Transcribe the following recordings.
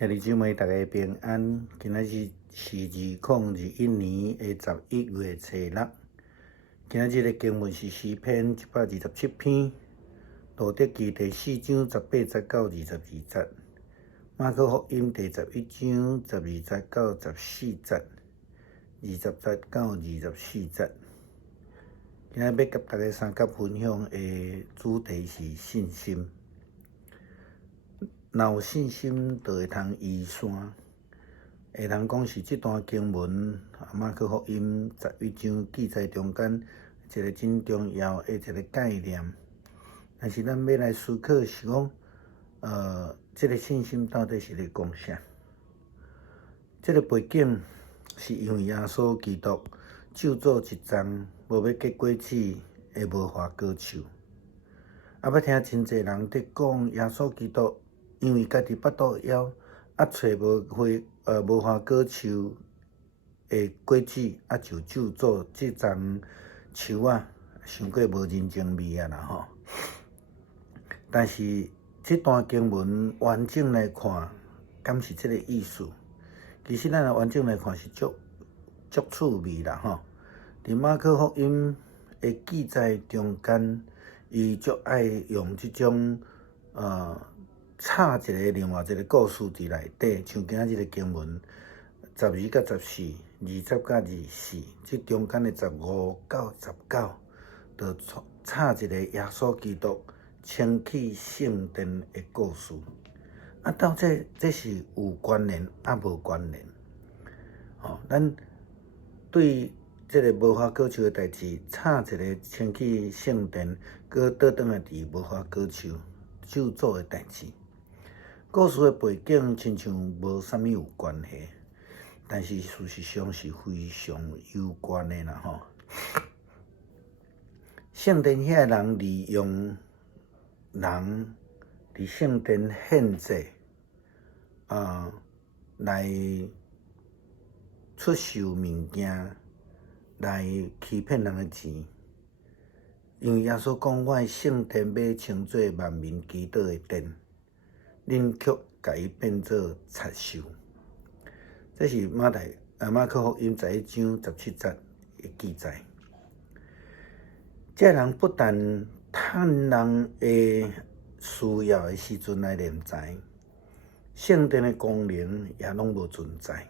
兄弟姊妹，大家平安。今仔日是2021年的11月初6。今仔日的经文是诗篇127篇，路得记第4章18节到22节，马可福音第11章12节到14节，20节到24节。今日要甲大家三角分享的主题是信心。若有信心，就会通移山。会通讲是这段经文马可福音11章记载中间一个真重要的一个概念。但是咱要来思考是讲，这个信心到底是咧讲啥？这个背景是因为耶稣基督救做一丛无要结果子的无花果树。要听真侪人伫讲耶稣基督。因为家己腹肚枵，找无花果树的果子，就救做这丛树伤过无人情味啦吼。但是这段经文完整来看，敢是这个意思？其实咱完整来看是足趣味啦吼。伫马可福音的记载中间，伊足爱用这种插一个另外一个故事伫内底，像今日的经文12到14、20到24，这中间的15到19，就插一个耶稣基督升起圣殿的故事。到这是有关联，无关联。咱对这个无花果树的代志，插一个升起圣殿，搁倒转来伫无花果树救主的代志。故事的背景亲像无啥物有关系，但是事实上是非常有关的啦吼。圣殿遐人利用人伫圣殿献祭，来出售物件，来欺骗人的钱。因为耶稣讲，我的圣殿要称作万民祈祷的殿。恁却甲伊变做贼兽，这是马可福音11章17节的记载。这人不但趁人的需要的时阵来敛财，圣殿的功能也拢无存在。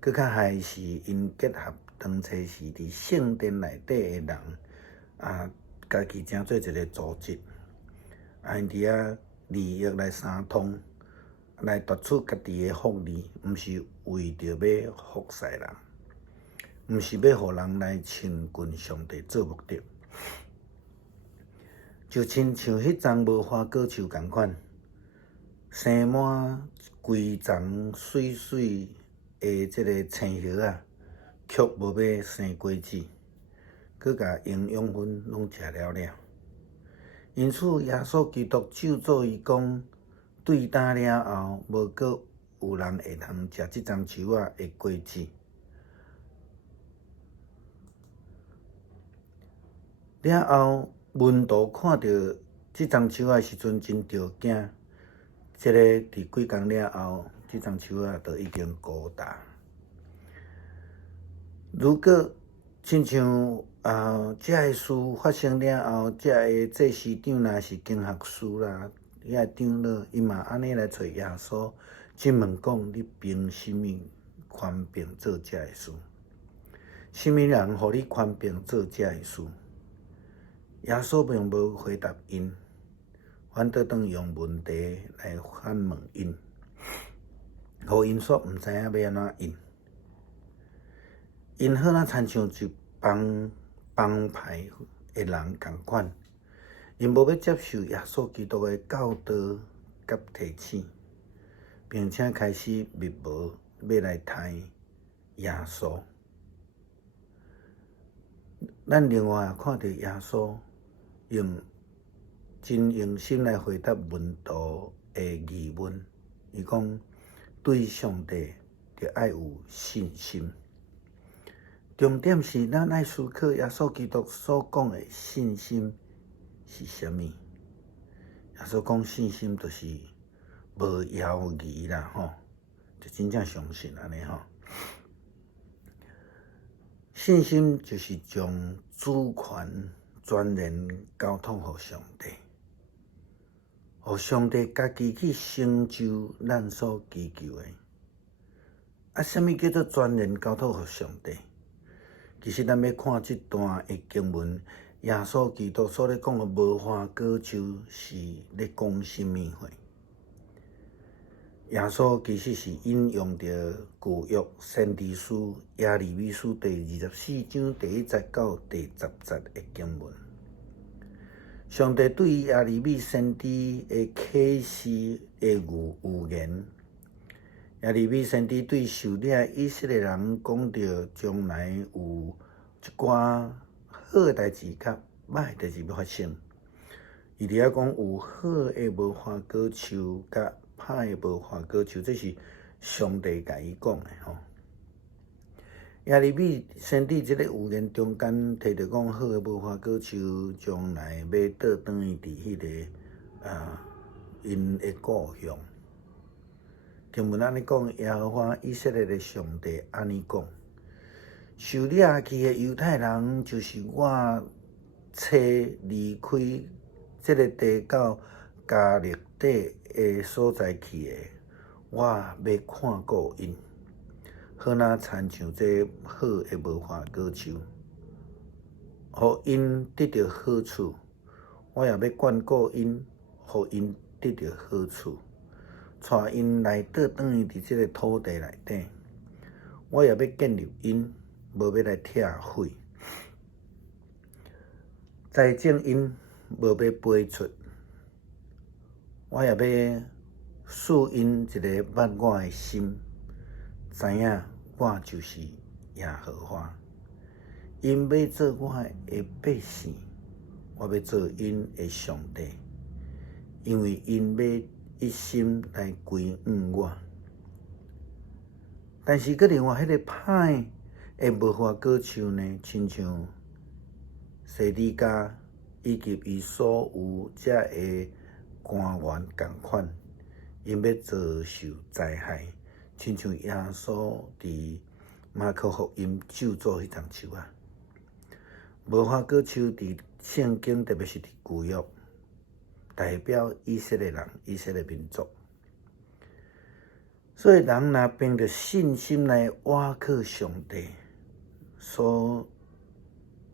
更较害是因结合当初是伫圣殿内底的人，家己成做一个组织，因伫遐利益来相通，来夺取家己的福利，毋是为着要服侍人，毋是要互人来亲近上帝做目的。就亲像迄丛无花果树共款，生满规丛水水的这个青叶却无要生果子，佮甲营养分拢食了了。因此，耶稣基督救主伊讲，对担了后，无阁有人会通食这丛树的果子。了后，门徒看到这丛树的时阵，真着惊。这个伫几工了后，这丛树就已经枯大。如果亲像这个事发生了后，这个祭司长若是经学士啦，遐长老伊嘛安尼来找耶稣，质问讲：你凭什么权柄做这个事？什么人互你权柄做这个事？耶稣并无回答因，反倒当用问题来反问因，互因煞毋知影要安怎应。因好像亲像一帮派的人共款，因无要接受耶稣基督的教导甲提醒，并且开始密谋要来杀耶稣。咱另外也看到耶稣真用心来回答门徒的疑问，伊讲对上帝就爱有信心。重点是咱爱思考耶稣基督所讲的信心是啥物？耶稣讲信心就是无犹疑啦吼，就真正相信安尼吼。信心就是将主权全然交托予上帝，予上帝家己去成就咱所祈求的。什么叫做全然交托予上帝？其实咱要看这段的经文，耶稣基督所咧讲的无花果树是咧讲什么话？耶稣其实是引用着旧约先知书耶利米书第24章第1节到第10节的经文。上帝对耶利米先知的启示的预言，耶利米先知对受领以色列人讲着将来有一寡好的代志甲歹的代志要发生。伊伫遐讲有好的无花果树甲歹的无花果树，这是上帝甲伊讲的吼。耶利米先知即个预言中间摕着讲好的无花果树将来要倒转去伫迄个因的故乡。经文安尼讲，耶和华以色列的上帝安尼讲：受掠去的犹太人，就是我册离开这个地到加勒底的所在去的，我要看顾因，好若亲像这好的无花果树，互因得到好处；我也要眷顾因，互因得到好处，带因来倒转去伫这个土地内底。我也要建立因，无要来拆毁；栽种因，无要飞出。我也要赐因一个捌我的心，知影我就是耶和华。因要做我的百姓，我要做因的上帝，因为因要一心来归顺我。但是搁另外迄个歹的无花果树呢，亲像西底家以及伊所有遮的官员共款，因要遭受灾害，亲像耶稣伫马可福音咒诅迄丛树啊。无花果树伫圣经，特别是伫旧约，代表以色列人、以色列民族。所以人若凭着信心来倚靠上帝，所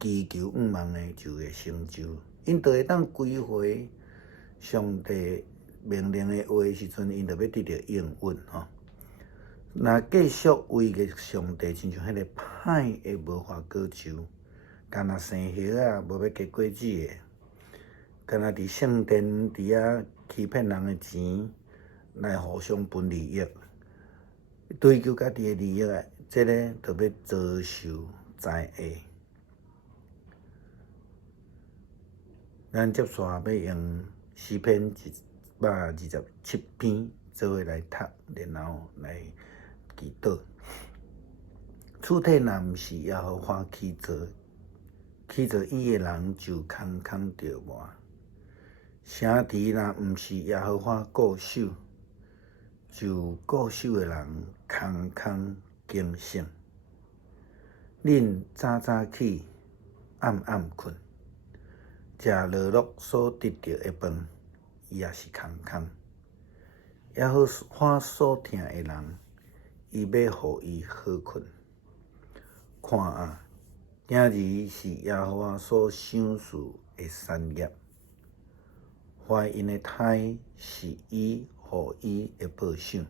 祈求愿望的就会成就，因就会当归回上帝命令的话时阵，因就要得到应允吼。若继续违逆上帝，亲像迄个歹的无花果树，干那生叶啊，无要结果子的，干那伫圣殿伫遐欺骗人的钱，来互相分利益，追求家己的利益啊，这个就要遭受灾厄。咱接续要用诗篇127篇做伙来读，然后来祈祷。厝体若毋是耶和华起造，起造伊的人就空空着磨；城池若毋是耶和华固守，就固守的人空空警醒。恁早早起，暗暗困，食落落所得到的饭，也是空空。耶和华所疼的人，伊要互伊好困。看啊，今日是耶和华所赏赐的产业，怀孕的胎是伊互伊的报赏。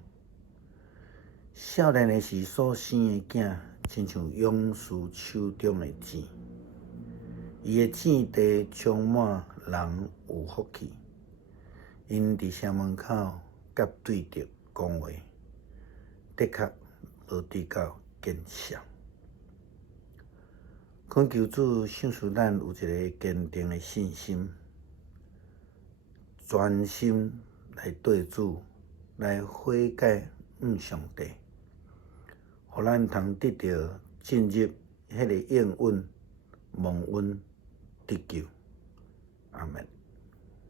少年的时所生的囝，亲像勇士手中的箭，伊的箭地充满人有福气。因伫城门口甲对着讲话，的确无对到见笑。恳求主赏赐咱有一个坚定的信心，专心来对主，来悔改上帝，互咱通得到进入迄个应允、蒙恩、得救。阿门。